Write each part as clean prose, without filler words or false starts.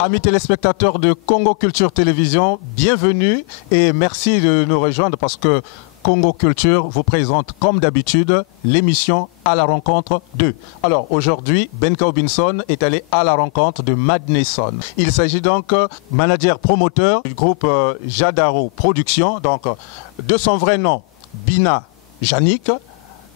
Amis téléspectateurs de Congo Culture Télévision, bienvenue et merci de nous rejoindre parce que Congo Culture vous présente comme d'habitude l'émission À la rencontre d'eux. Alors aujourd'hui, Benka Obinson est allé à la rencontre de Madnesson. Il s'agit donc manager promoteur du groupe Jadaro Production, donc de son vrai nom, Bina Janik,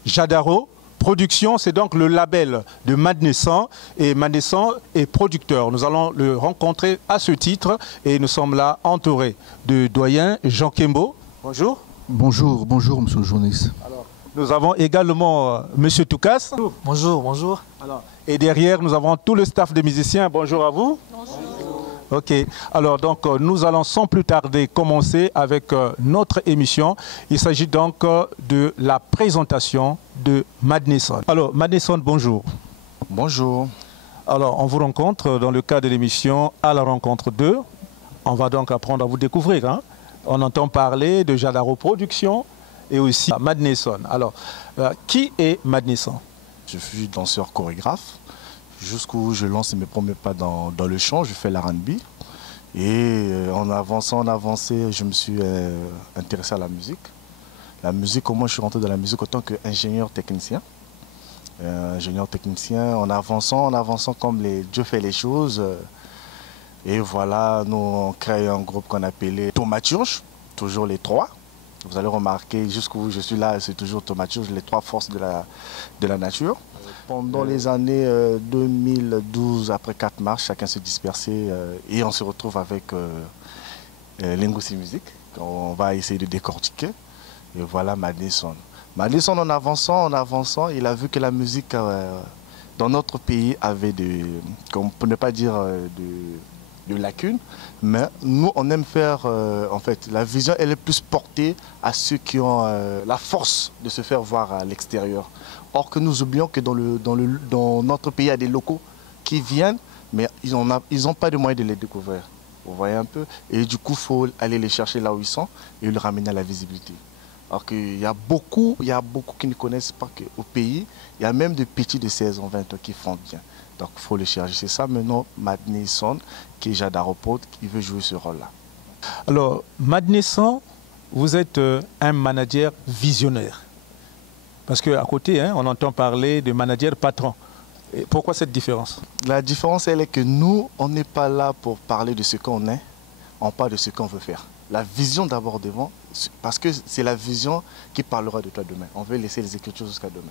Jadaro Production, c'est donc le label de Madnesson et Madnesson est producteur. Nous allons le rencontrer à ce titre et nous sommes là entourés de doyen Jean Kembo. Bonjour. Bonjour, bonjour monsieur le journaliste. Alors, nous avons également monsieur Toukas. Bonjour, bonjour. Alors, et derrière, nous avons tout le staff des musiciens. Bonjour à vous. Bonjour. Ok, alors donc nous allons sans plus tarder commencer avec notre émission. Il s'agit donc de la présentation de Madnesson. Alors Madnesson, bonjour. Bonjour. Alors on vous rencontre dans le cadre de l'émission À la rencontre d'eux. On va donc apprendre à vous découvrir. Hein. On entend parler de Jadaro Production et aussi Madnesson. Alors, qui est Madnesson? Je suis danseur chorégraphe. Jusqu'où je lance mes premiers pas dans le chant, je fais l'R&B. Et en avançant, je me suis intéressé à la musique. La musique, comment je suis rentré dans la musique en tant qu'ingénieur technicien. Ingénieur technicien, en avançant comme Dieu fait les choses. Et voilà, nous on crée un groupe qu'on appelait Thaumaturge, toujours les trois. Vous allez remarquer, jusqu'où je suis là, c'est toujours Thaumaturge, les trois forces de la nature. Pendant les années 2012, après 4 mars, chacun s'est dispersé et on se retrouve avec Lingosi Music, qu'on va essayer de décortiquer. Et voilà Madnesson. Madnesson, en avançant, il a vu que la musique dans notre pays avait pour ne pas dire de lacunes, mais nous on aime faire, en fait, la vision elle est plus portée à ceux qui ont la force de se faire voir à l'extérieur. Or que nous oublions que dans notre pays, il y a des locaux qui viennent, mais ils n'ont pas de moyens de les découvrir. Vous voyez un peu? Et du coup, il faut aller les chercher là où ils sont et les ramener à la visibilité. Alors qu'il y a beaucoup qui ne connaissent pas qu'au pays, il y a même des petits de 16 ans, 20 ans qui font bien. Donc il faut les chercher. C'est ça maintenant Madnesson, qui est Jadaro Prod, qui veut jouer ce rôle-là. Alors, Madnesson, vous êtes un manager visionnaire. Parce qu'à côté, hein, on entend parler de manager patron. Et pourquoi cette différence? La différence, elle est que nous, on n'est pas là pour parler de ce qu'on est, on parle de ce qu'on veut faire. La vision d'abord devant, parce que c'est la vision qui parlera de toi demain. On veut laisser les écritures jusqu'à demain.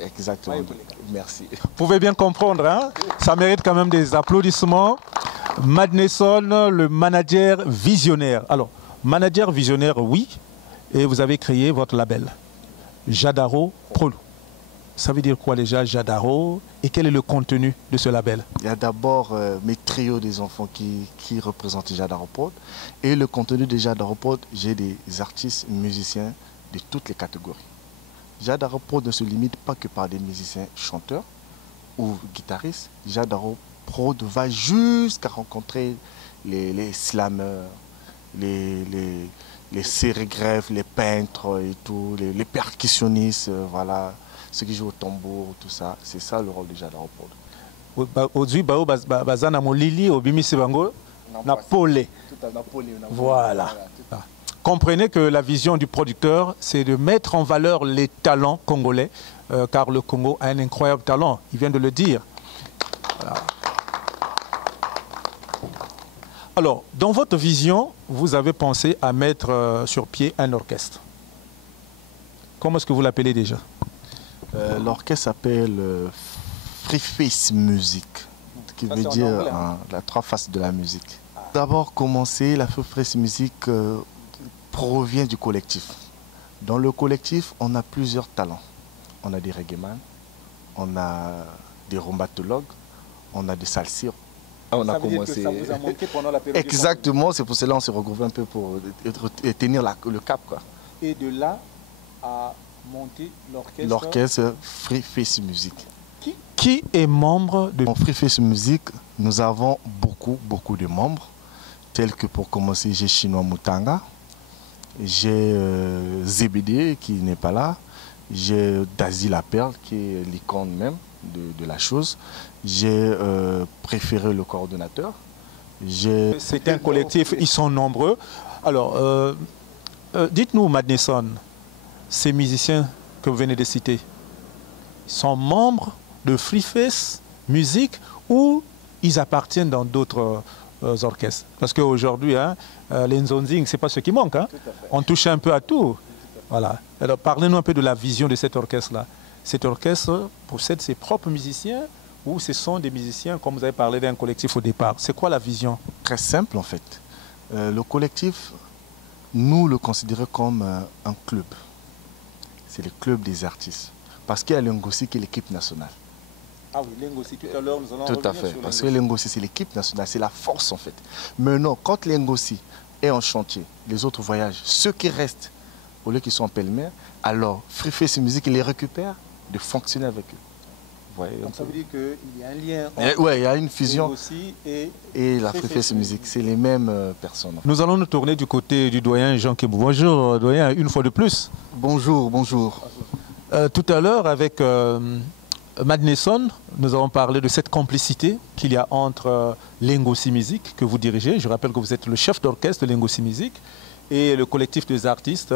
Exactement. Merci. Vous pouvez bien comprendre, hein? Ça mérite quand même des applaudissements. Madnesson, le manager visionnaire. Alors, manager visionnaire, oui. Et vous avez créé votre label, Jadaro Pro. Ça veut dire quoi déjà, Jadaro? Et quel est le contenu de ce label? Il y a d'abord mes trios des enfants qui représentent Jadaro Pro. Et le contenu de Jadaro Pro, j'ai des artistes, musiciens de toutes les catégories. Jadaro Pro ne se limite pas que par des musiciens chanteurs ou guitaristes. Jadaro Pro va jusqu'à rencontrer les slameurs, les sérigraphes, les peintres et tout, les percussionnistes, voilà, ceux qui jouent au tambour, tout ça. C'est ça le rôle de Jadaro Prod. Aujourd'hui, bazana molili obimisi bango na pole. Voilà. Comprenez que la vision du producteur, c'est de mettre en valeur les talents congolais, car le Congo a un incroyable talent, il vient de le dire. Voilà. Alors, dans votre vision, vous avez pensé à mettre sur pied un orchestre. Comment est-ce que vous l'appelez déjà? L'orchestre s'appelle Free Face Music, qui veut dire la trois faces de la musique. D'abord commencer, la Free Face Music provient du collectif. Dans le collectif, on a plusieurs talents. On a des reggaeman, on a des rumbatologues, on a des salsiers. On a commencé. Ça vous a manqué pendant la période. Exactement, c'est pour cela qu'on s'est regroupé un peu pour tenir le cap, quoi. Et de là à monter l'orchestre. L'orchestre Free Face Music. Qui est membre de Free Face Music? Nous avons beaucoup de membres, tels que pour commencer, j'ai Chinois Moutanga, j'ai ZBD qui n'est pas là, j'ai Dazi La Perle qui est l'icône même de la chose, j'ai préféré le coordonnateur. C'est un collectif, ils sont nombreux. Alors, dites-nous, Madnesson, ces musiciens que vous venez de citer, sont membres de Free Face Music ou ils appartiennent dans d'autres orchestres? Parce qu'aujourd'hui, hein, les Nzonzing, ce n'est pas ce qui manque. Hein. On touche un peu à tout. Voilà. Alors, parlez-nous un peu de la vision de cet orchestre-là. Cet orchestre possède ses propres musiciens ou ce sont des musiciens, comme vous avez parlé d'un collectif au départ? C'est quoi la vision? Très simple, en fait. Le collectif, nous le considérons comme un club. C'est le club des artistes. Parce qu'il y a l'Engossi qui est l'équipe nationale. Ah oui, l'Engossi, tout à l'heure, nous allons tout à fait. Parce que l'Engossi, c'est l'équipe nationale, c'est la force en fait. Maintenant, quand l'Engossi est en chantier, les autres voyagent, ceux qui restent, au lieu qu'ils soient en pêle-mer, alors Free Face Music, ils les récupèrent de fonctionner avec eux. Voyez, donc ça veut dire qu'il y a un lien entre il y a une fusion et la Free Face Music, c'est les mêmes personnes. En fait. Nous allons nous tourner du côté du doyen Jean Kébou. Bonjour doyen, une fois de plus. Bonjour, bonjour. Tout à l'heure, avec Madnesson, nous avons parlé de cette complicité qu'il y a entre l'Engossi Music, que vous dirigez. Je rappelle que vous êtes le chef d'orchestre de l'Engossi Music, et le collectif des artistes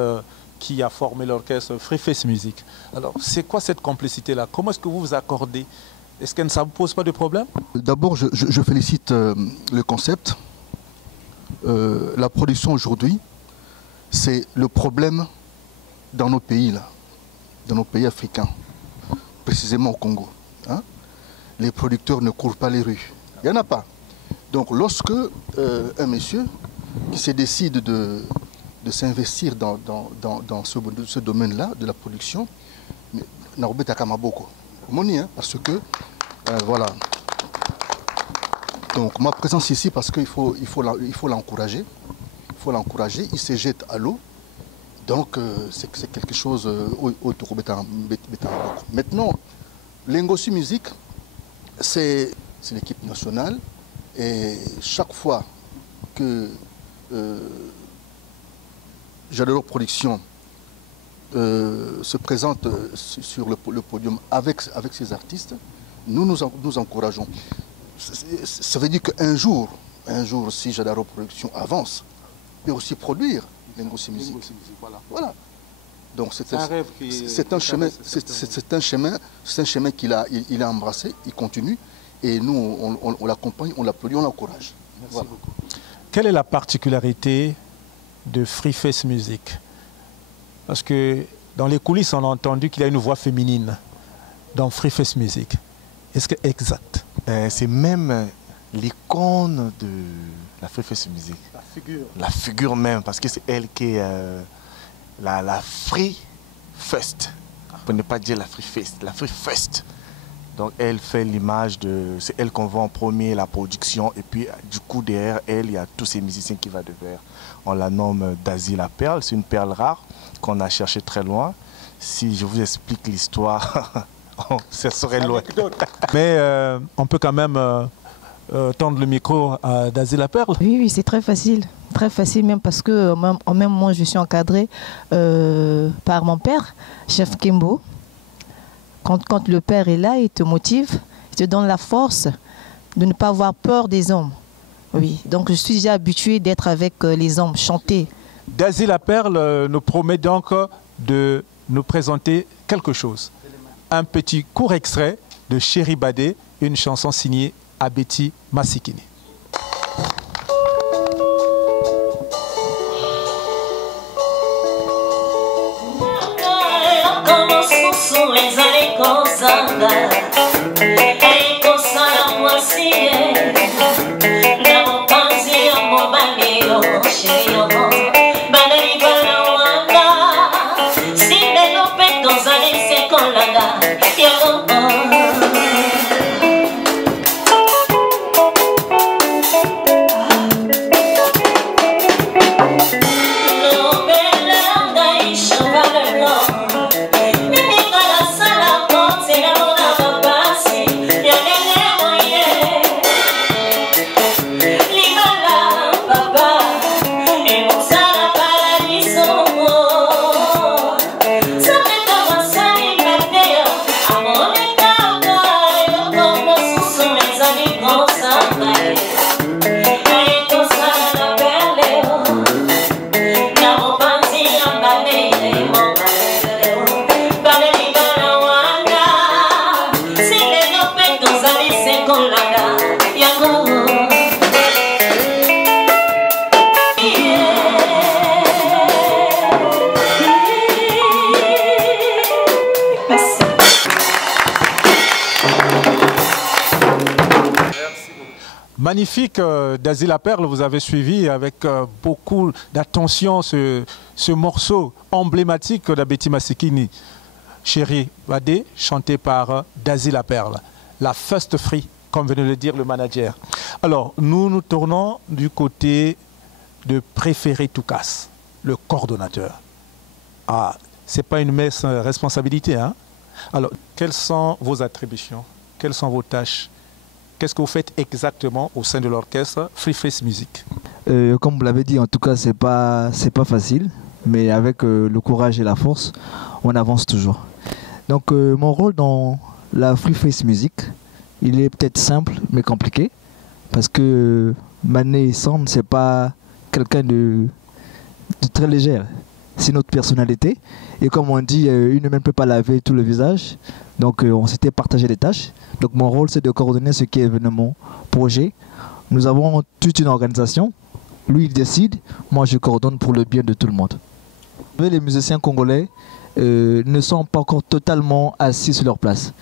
qui a formé l'orchestre Free Face Music. Alors, c'est quoi cette complicité-là? Comment est-ce que vous vous accordez? Est-ce que ça ne vous pose pas de problème? D'abord, je félicite le concept. La production aujourd'hui, c'est le problème dans nos pays, là, dans nos pays africains, précisément au Congo. Hein? Les producteurs ne courent pas les rues. Il n'y en a pas. Donc lorsque un monsieur qui se décide de s'investir dans ce domaine-là, de la production, parce que, voilà. Donc ma présence ici, parce qu'il faut l'encourager. Il faut l'encourager, il se jette à l'eau. Donc, c'est quelque chose autour de Maintenant, l'Engossi Music, c'est l'équipe nationale. Et chaque fois que Jador Production se présente sur le podium avec ses artistes, nous encourageons. Ça veut dire qu'un jour, si Jador Production avance, peut aussi produire l'Engossi Music. Voilà. Donc c'est un chemin qu'il a embrassé, il continue, et nous on l'accompagne, on l'applaudit, on l'encourage. Merci beaucoup. Quelle est la particularité de Free Face Music? Parce que dans les coulisses, on a entendu qu'il y a une voix féminine dans Free Face Music. Est-ce que c'est exact? C'est même l'icône de la Free Face Music. La figure même, parce que c'est elle qui est la Free First. Pour ne pas dire la Free Face, la Free First. Donc elle fait l'image de... C'est elle qu'on voit en premier, la production. Et puis du coup derrière elle, il y a tous ces musiciens qui vont devers. On la nomme Dazi La Perle. C'est une perle rare qu'on a cherchée très loin. Si je vous explique l'histoire, ça serait loin. Mais on peut quand même tendre le micro à Dazi La Perle. Oui, c'est très facile. Très facile même parce que même moi je suis encadrée par mon père, chef Kimbo. Quand le père est là, il te motive, il te donne la force de ne pas avoir peur des hommes. Oui, donc je suis déjà habituée d'être avec les hommes, chanter. Dazi La Perle nous promet donc de nous présenter quelque chose. Un petit court extrait de Chéri Badé, une chanson signée Abeti Masikini. Commence Magnifique, Daisy La Perle, vous avez suivi avec beaucoup d'attention ce morceau emblématique d'Abeti Masikini, Chéri Vadé, chanté par Daisy La Perle, la First Free, comme venait de le dire le manager. Alors, nous nous tournons du côté de Préféré Toukas, le coordonnateur. Ah, c'est pas une mince responsabilité, hein? Alors, quelles sont vos attributions? Quelles sont vos tâches? Qu'est-ce que vous faites exactement au sein de l'orchestre Free Face Music? Comme vous l'avez dit, en tout cas, c'est pas facile, mais avec le courage et la force, on avance toujours. Donc, mon rôle dans la Free Face Music, il est peut-être simple, mais compliqué, parce que Mané Sand, c'est pas quelqu'un de très légère. C'est notre personnalité. Et comme on dit, une main ne peut pas laver tout le visage. Donc on s'était partagé les tâches. Donc mon rôle, c'est de coordonner ce qui est événement, projet. Nous avons toute une organisation. Lui, il décide. Moi, je coordonne pour le bien de tout le monde. Les musiciens congolais ne sont pas encore totalement assis sur leur place.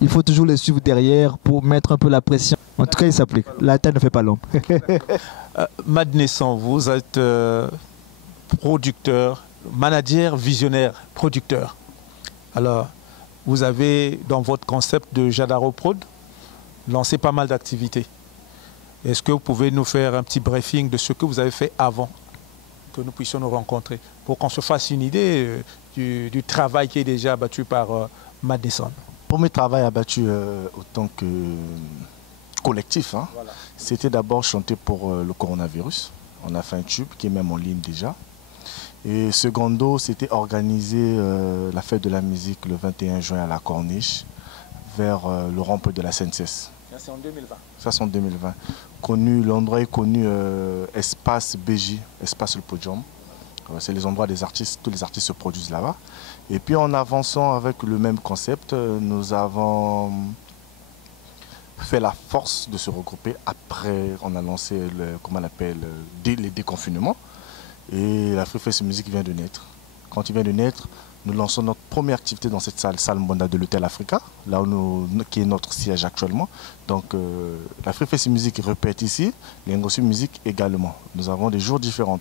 Il faut toujours les suivre derrière pour mettre un peu la pression. En tout cas, il s'applique. La taille ne fait pas l'homme. Mané Sand, vous êtes producteur, manager, visionnaire, producteur. Alors, vous avez, dans votre concept de Jadaro Prod, lancé pas mal d'activités. Est-ce que vous pouvez nous faire un petit briefing de ce que vous avez fait avant que nous puissions nous rencontrer, pour qu'on se fasse une idée du travail qui est déjà abattu par Mané Sand? Pour mes travail abattu autant que collectif, hein, voilà. C'était d'abord chanter pour le coronavirus. On a fait un tube qui est même en ligne déjà. Et secondo, c'était organiser la fête de la musique le 21 juin à la Corniche, vers le rond-point de la SNCS. Ça c'est en 2020. Ça c'est en 2020. L'endroit est connu Espace BJ, Espace le Podium. C'est les endroits des artistes, tous les artistes se produisent là-bas. Et puis en avançant avec le même concept, nous avons fait la force de se regrouper. Après, on a lancé les déconfinements. Et la Free Face Music vient de naître. Quand il vient de naître, nous lançons notre première activité dans cette salle Mbonda de l'Hôtel Africa, là où qui est notre siège actuellement. Donc la Free Face Music répète ici, l'Ngosi Music également. Nous avons des jours différents.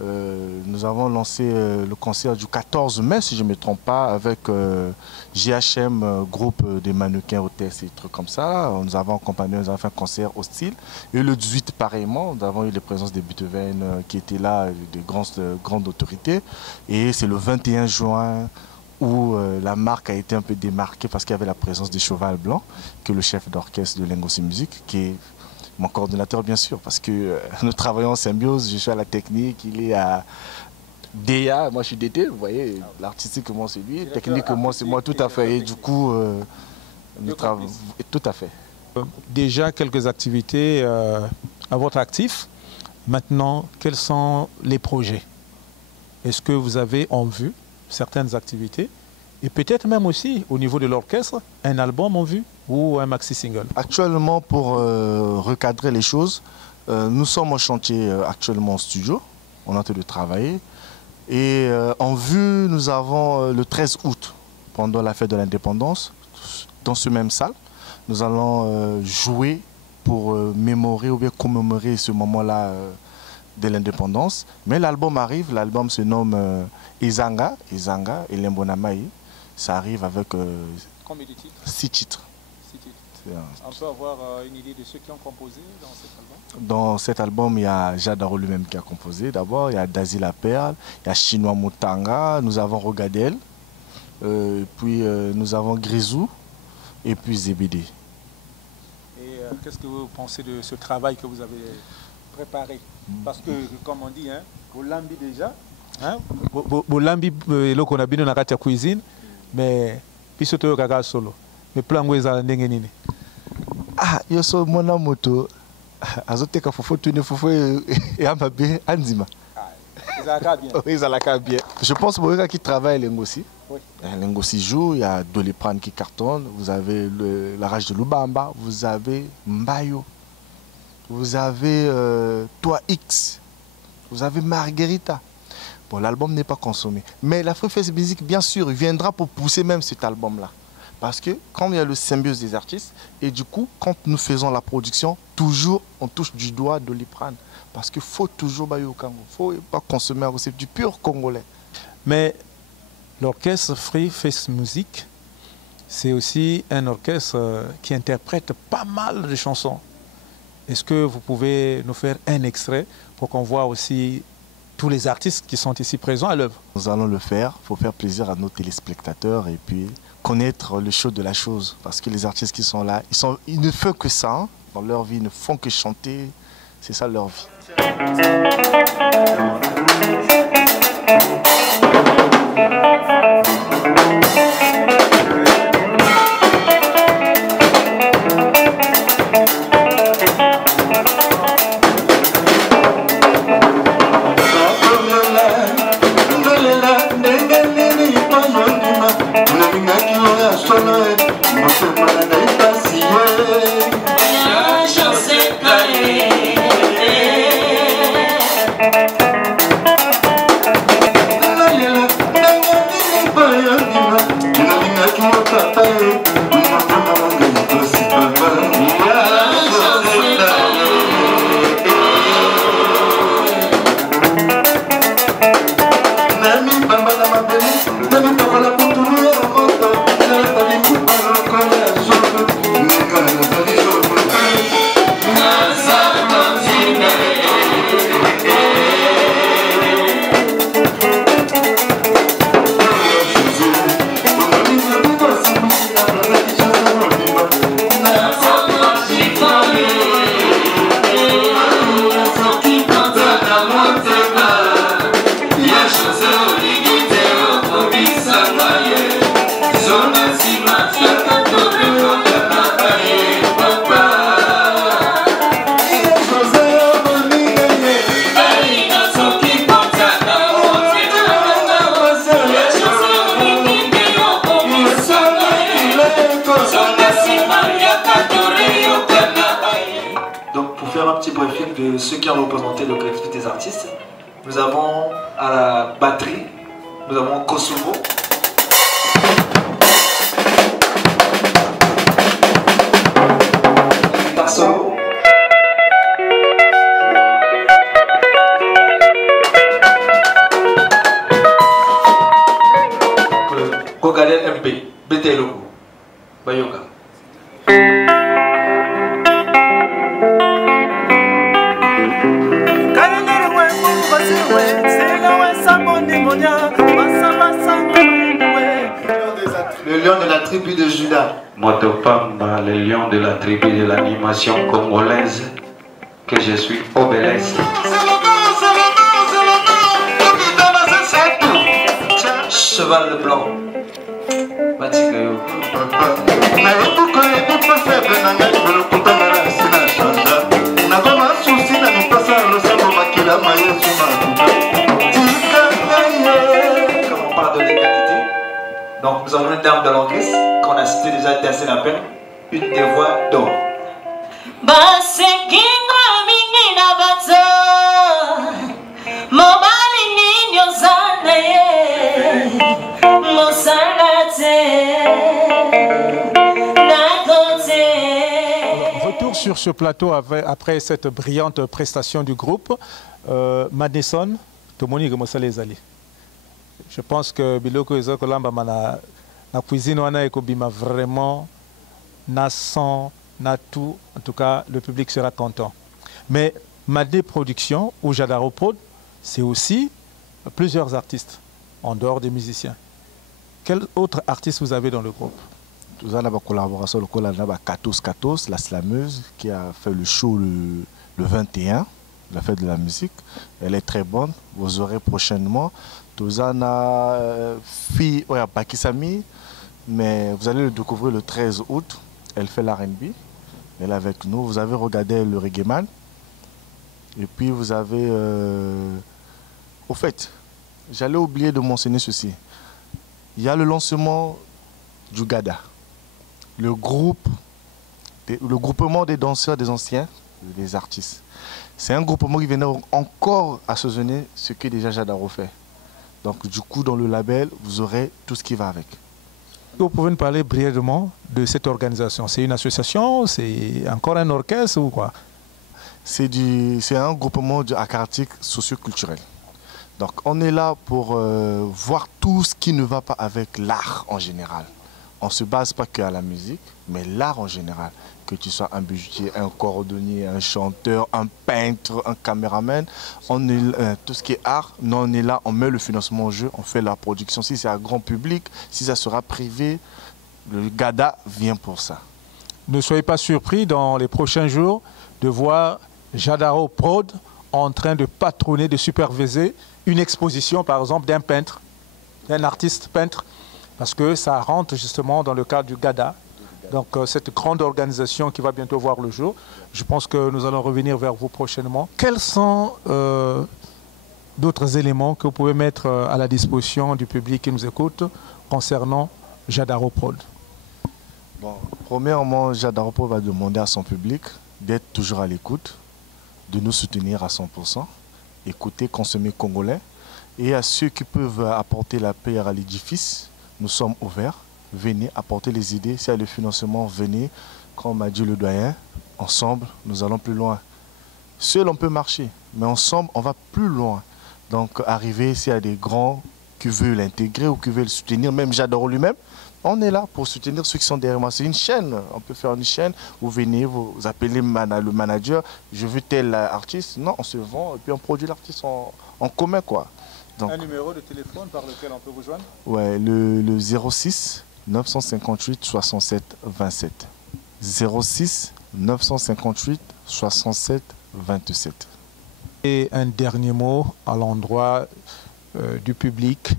Nous avons lancé le concert du 14 mai, si je ne me trompe pas, avec GHM, groupe des mannequins, hôtesses et trucs comme ça. Nous avons accompagné, nous avons fait un concert au style. Et le 18, pareillement, nous avons eu les présences des Beethoven qui étaient là, des grandes autorités. Et c'est le 21 juin où la marque a été un peu démarquée parce qu'il y avait la présence des Cheval Blanc, que le chef d'orchestre de l'Ngosi Music, qui est mon coordonnateur bien sûr, parce que nous travaillons en symbiose, je suis à la technique, il est à DA, moi je suis DT, vous voyez, l'artistiquement c'est lui, techniquement c'est moi, tout à fait, et du coup, nous travaillons, tout à fait. Déjà quelques activités à votre actif, maintenant quels sont les projets? Est-ce que vous avez en vue certaines activités? Et peut-être même aussi, au niveau de l'orchestre, un album en vue ou un maxi-single? Actuellement, pour recadrer les choses, nous sommes en chantier actuellement en studio. On est en train de travailler. Et en vue, nous avons le 13 août pendant la fête de l'indépendance, dans ce même salle. Nous allons jouer pour mémorer ou bien commémorer ce moment-là de l'indépendance. Mais l'album arrive, l'album se nomme Izanga, et Lembonamaï. Ça arrive avec Combien de titres? 6 titres. 6 titres. On peut avoir une idée de ceux qui ont composé dans cet album? Dans cet album, il y a Jadaro lui-même qui a composé d'abord, il y a Dazi La Perle, il y a Chinois Moutanga, nous avons Rogadel, puis nous avons Grisou et puis Zebede. Et qu'est-ce que vous pensez de ce travail que vous avez préparé? Parce que, comme on dit, vous l'ambez déjà. Vous l'ambez là qu'on a bien dans la cuisine, mais puis surtout au caca solo. Mais plan où est-ce que ah, yo so mona moto. Azoteka fofo tune fofo et amabe anzima. Bien. Je pense que qui travaille Lengossi. Oui. Lengossi joue, il y a Doliprane qui cartonne, vous avez la rage de Lubamba, vous avez Mbayo, vous avez Toi X, vous avez Margarita. Bon, l'album n'est pas consommé. Mais la Free Face Music, bien sûr, il viendra pour pousser même cet album-là. Parce que quand il y a le symbiose des artistes, et du coup, quand nous faisons la production, toujours on touche du doigt Doliprane. Parce qu'il faut toujours bailler au Congo. Il ne faut pas consommer c'est du pur congolais. Mais l'orchestre Free Face Music, c'est aussi un orchestre qui interprète pas mal de chansons. Est-ce que vous pouvez nous faire un extrait pour qu'on voit aussi tous les artistes qui sont ici présents à l'œuvre? Nous allons le faire. Il faut faire plaisir à nos téléspectateurs et puis connaître le show de la chose. Parce que les artistes qui sont là, ils ne font que ça. Hein. Dans leur vie, ils ne font que chanter. C'est ça leur vie. De ceux qui ont représenté le collectif des artistes. Nous avons à la batterie, nous avons Kosovo. Guitare solo. Rogadel MP, BT Logo, Bayoka. Le lion de la tribu de Juda. Motopamba, le lion de la tribu de l'animation congolaise, que je suis obéleste. Cheval blanc. Batikayo. Comme on parle de l'égalité, donc nous avons une dame de l'orchestre qu'on a cité déjà assez la peine, une des voix d'or. Mobali ninyo zane, mosangate. sur ce plateau après cette brillante prestation du groupe. Madnesson, Tomoni Gomosale. Je pense que Biloko Ezokolamba la cuisine wana ekobima vraiment na sang, na tout. En tout cas, le public sera content. Mais Madné Production ou Jadaro Prod, c'est aussi plusieurs artistes en dehors des musiciens. Quels autres artistes vous avez dans le groupe? Nous avons une collaboration avec Katos, la slameuse, qui a fait le show le 21, la fête de la musique. Elle est très bonne, vous aurez prochainement. Nous avons une fille, Pakisami, mais vous allez le découvrir le 13 août. Elle fait l'R&B, elle est avec nous. Vous avez regardé le Reggae Man. Et puis vous avez... Au fait, j'allais oublier de mentionner ceci. Il y a le lancement du GADA. Le groupement des danseurs des anciens, des artistes. C'est un groupement qui vient encore assaisonner ce que déjà Jadaro fait. Donc du coup, dans le label, vous aurez tout ce qui va avec. Vous pouvez nous parler brièvement de cette organisation? C'est une association? C'est encore un orchestre ou quoi? C'est un groupement artistique socio-culturel. Donc on est là pour voir tout ce qui ne va pas avec l'art en général. On ne se base pas que à la musique, mais l'art en général. Que tu sois un bijoutier, un cordonnier, un chanteur, un peintre, un caméraman, tout ce qui est art, nous on est là, on met le financement au jeu, on fait la production. Si c'est à grand public, si ça sera privé, le GADA vient pour ça. Ne soyez pas surpris dans les prochains jours de voir Jadaro Prod en train de patronner, de superviser une exposition par exemple d'un peintre, d'un artiste peintre, parce que ça rentre justement dans le cadre du GADA. Donc cette grande organisation qui va bientôt voir le jour. Je pense que nous allons revenir vers vous prochainement. Quels sont d'autres éléments que vous pouvez mettre à la disposition du public qui nous écoute concernant Jadaro Prod? Bon, premièrement, Jadaro Prod va demander à son public d'être toujours à l'écoute, de nous soutenir à 100%, écouter, consommer congolais. Et à ceux qui peuvent apporter la pierre à l'édifice, nous sommes ouverts. Venez apporter les idées. S'il y a le financement, venez. Comme m'a dit le doyen, ensemble, nous allons plus loin. Seul, on peut marcher, mais ensemble, on va plus loin. Donc, arriver, s'il y a des grands qui veulent l'intégrer ou qui veulent le soutenir, même Jadaro lui-même, on est là pour soutenir ceux qui sont derrière moi. C'est une chaîne. On peut faire une chaîne. Vous venez, vous appelez le manager. Je veux tel artiste. Non, on se vend et puis on produit l'artiste en commun, quoi. Donc, un numéro de téléphone par lequel on peut vous joindre? Ouais, le 06 958 67 27. 06 958 67 27. Et un dernier mot à l'endroit du public,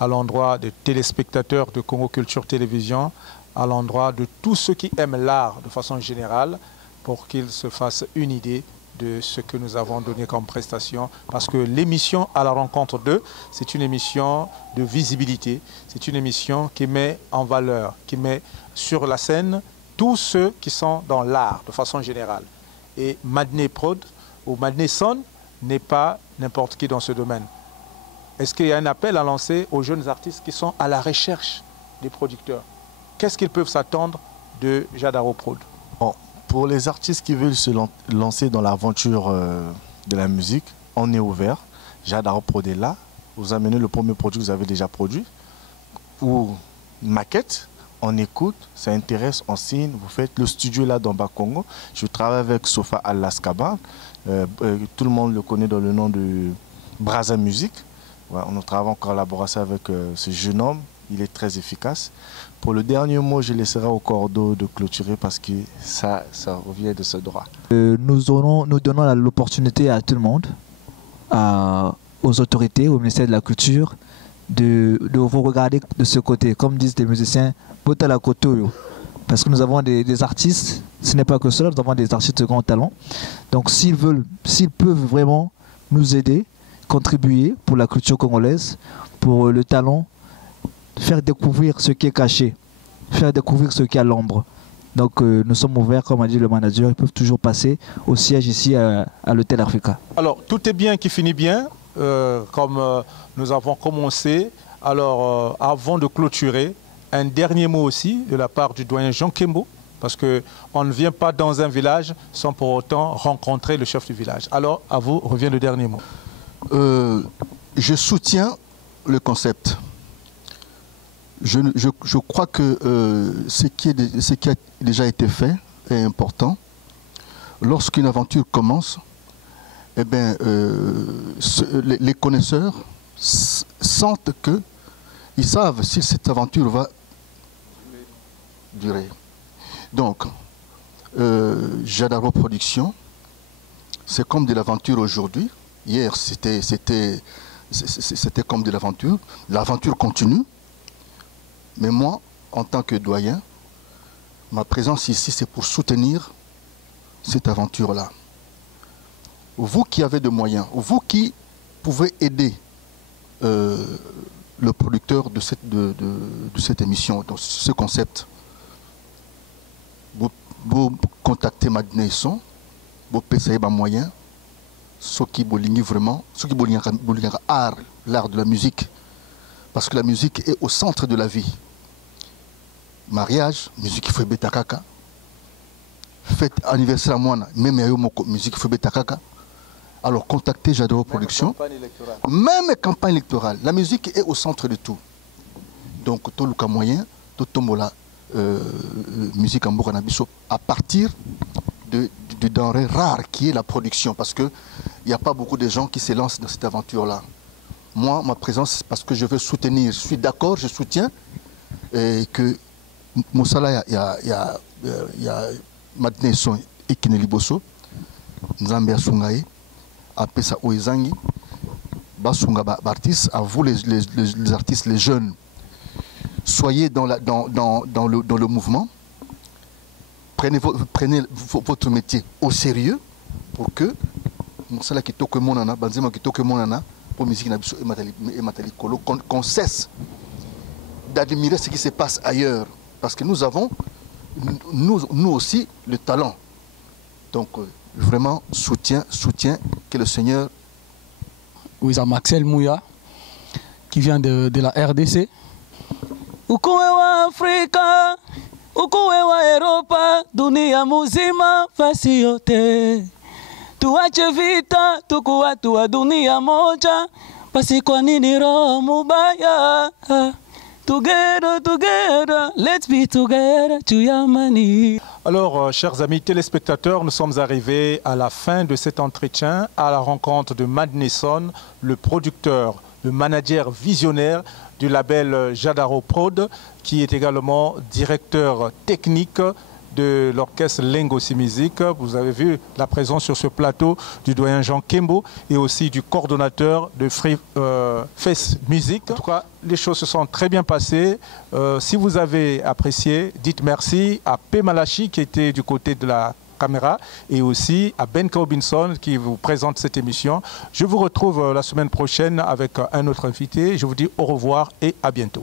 à l'endroit des téléspectateurs de Congo Culture Télévision, à l'endroit de tous ceux qui aiment l'art de façon générale, pour qu'ils se fassent une idée de ce que nous avons donné comme prestation. Parce que l'émission À la rencontre d'eux, c'est une émission de visibilité, c'est une émission qui met en valeur, qui met sur la scène tous ceux qui sont dans l'art de façon générale. Et Madné Prod ou Madnesson n'est pas n'importe qui dans ce domaine. Est-ce qu'il y a un appel à lancer aux jeunes artistes qui sont à la recherche des producteurs? Qu'est-ce qu'ils peuvent s'attendre de Jadaro Prod? Bon, pour les artistes qui veulent se lancer dans l'aventure de la musique, on est ouvert. Jadaro Prod est là. Vous amenez le premier produit que vous avez déjà produit ou une maquette. On écoute, ça intéresse, on signe. Vous faites le studio là dans Bakongo. Je travaille avec Sofa Alaskaba. Tout le monde le connaît dans le nom de Braza Music. Ouais, on travaille en collaboration avec ce jeune homme. Il est très efficace. Pour le dernier mot, je laisserai au cordeau de clôturer parce que ça revient de ce droit. Nous donnons l'opportunité à tout le monde, aux autorités, au ministère de la Culture, de vous regarder de ce côté. Comme disent les musiciens, parce que nous avons des artistes, ce n'est pas que cela, nous avons des artistes de grand talent. Donc s'ils peuvent vraiment nous aider, contribuer pour la culture congolaise, pour le talent, faire découvrir ce qui est caché, faire découvrir ce qui est à l'ombre. Donc nous sommes ouverts, comme a dit le manager, ils peuvent toujours passer au siège ici à l'Hôtel Africa. Alors tout est bien qui finit bien, comme nous avons commencé. Alors avant de clôturer, un dernier mot aussi de la part du doyen Jean Kembo, Parce qu'on ne vient pas dans un village sans pour autant rencontrer le chef du village. Alors, à vous revient le dernier mot. Je soutiens le concept. Je crois que ce qui a déjà été fait est important. Lorsqu'une aventure commence, eh bien, les connaisseurs sentent que ils savent si cette aventure va durer. Donc, Jadaro Production, c'est comme de l'aventure aujourd'hui. Hier, c'était comme de l'aventure. L'aventure continue. Mais moi, en tant que doyen, ma présence ici, c'est pour soutenir cette aventure-là. Vous qui avez de moyens, vous qui pouvez aider le producteur de cette émission, de ce concept, vous contactez Madine Son, vous payez des moyens, ceux qui bolingi vraiment, ceux qui bolingi l'art de la musique, parce que la musique est au centre de la vie. Mariage, musique il faut betakaka. Fête anniversaire à moi, même musique il faut betakaka. Alors contactez Jadaro Production. Même campagne électorale. La musique est au centre de tout. Donc tout le cas moyen, tout tombola musique en Bouranabiso à partir de denrées rares qui est la production, parce que il n'y a pas beaucoup de gens qui se lancent dans cette aventure-là. Moi, ma présence, c'est parce que je veux soutenir. Je suis d'accord, je soutiens et que Moussala, il y a Madine Son et Kineli Bosso, Nzambe Sungaye, Apesa Oezangi, Basunga Bartis, à vous les artistes, les jeunes, soyez dans le mouvement, prenez votre métier au sérieux pour que Moussala qui toque monana, Banzema qui toque monana, pour musique et Matali Kolo, qu'on cesse d'admirer ce qui se passe ailleurs. Parce que nous avons, nous aussi, le talent. Donc, vraiment, soutien, que le Seigneur... Oui, c'est Maxel Mouya, qui vient de la RDC. Ukuewa Afrika, ukuewa Europa, dunia muzima fasi yote. Tuache vita, tukuwa tuwa dunia moja, basi kwa nini roho mubaya? Together, let's be together, Chuyamani. Alors, chers amis téléspectateurs, nous sommes arrivés à la fin de cet entretien, à la rencontre de Madine Son, le producteur, le manager visionnaire du label Jadaro Prod, qui est également directeur technique de l'orchestre Lengosi Music. Vous avez vu la présence sur ce plateau du doyen Jean Kembo et aussi du coordonnateur de Free Face Music. En tout cas, les choses se sont très bien passées. Si vous avez apprécié, dites merci à P. Malachi qui était du côté de la caméra et aussi à Ben Robinson qui vous présente cette émission. Je vous retrouve la semaine prochaine avec un autre invité. Je vous dis au revoir et à bientôt.